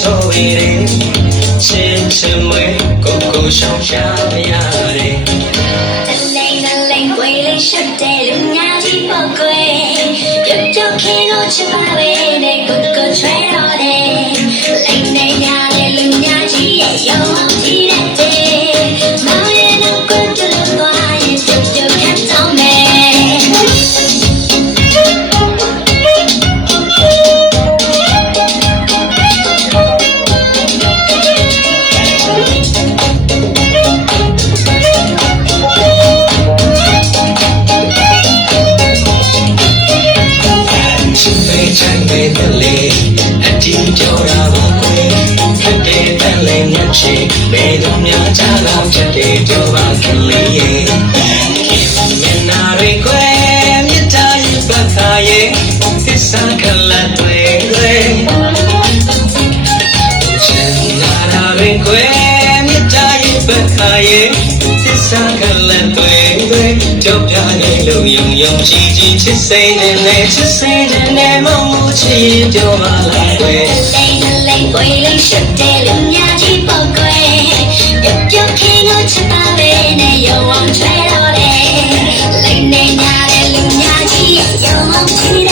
ဆိုရင်ချစ်ချင်မွေကိုကိုရှောင်ရှားမရတယ်တလိမ့်ဝေးလေးရှက်တဲ့လူညာကြီးပုတ်ကွယ်ပြုတ်ပြုတ်ခင်းလို့ချစ်ပါပဲနဲ့ကိုကိုချွဲတော့တယ်လိမ့်နေရတဲ့လူညာကြီးရဲ့ရောင်ကြီးတဲ့မောင်ရဲ့နောက်ကိုတူလို့သွားရင်ပြုတ်ပြုတ်ခတ်တော့မယ်ဘယ်သူများချတော့ချက်တွေပြောပါခင်လေးရဲ့မျက်နာတွေကိုမြတ်တာရဲ့ပတ်ခါရဲ့သစ္စာကလတ်တွေချင်လာတာတွေကိုမြတ်တာရဲ့ပတ်ခါရဲ့သစ္စာကလတ်တွေကြောက်ပြနေလို့ယုံယုံကြည်ကြည်ချစ်စိမ့်နဲ့ချစ်စိမ့်နဲ့မမှုချစ်ပြောပါလားကွယ်လိမ့်ပွေလေးရှက်တဲ့လူများကြီးပုတ်ကွယ်ပြုတ်ခင်းလို့ချစ်ပါပဲနဲ့ရောင်ချွဲတော့တယ်လိမ့်နေညာတဲ့လူများကြီးရောင်ချီ